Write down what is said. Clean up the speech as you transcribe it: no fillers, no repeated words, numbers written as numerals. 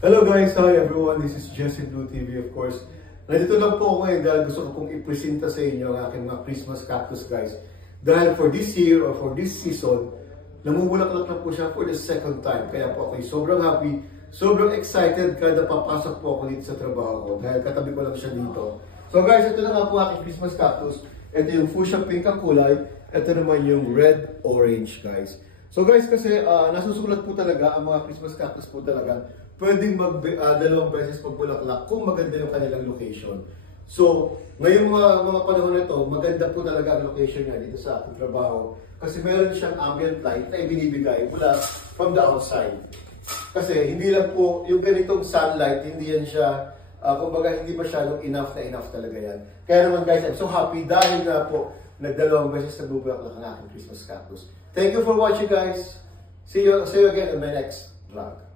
Hello guys, hi everyone, this is Jesse Blue TV of course. Nandito lang po ako ngayon dahil gusto ko pong ipresenta sa inyo ang aking mga Christmas cactus guys. Dahil for this year or for this season, namumulaklak na po siya for the second time. Kaya po ako sobrang happy, sobrang excited kada papasok po ako dito sa trabaho ko. Dahil katabi ko lang siya dito. So guys, ito na nga po aking Christmas cactus. Ito yung fuchsia pink ang kulay. Ito naman yung red orange guys. So guys, kasi nasusulat po talaga ang mga Christmas cactus po talaga. Pwedeng dalawang beses pagbulaklak kung maganda yung kanilang location. So, ngayong mga panahon na ito, maganda po talaga ang location niya dito sa ating trabaho. Kasi meron siyang ambient light na ibinibigay mula from the outside. Kasi hindi lang po, yung ganitong sunlight, hindi yan siya, kumbaga hindi masyadong enough na enough talaga yan. Kaya naman guys, I'm so happy dahil nga po, nagdalawang beses nagbubulaklak ang aking Christmas cactus. Thank you for watching guys. See you again in my next vlog.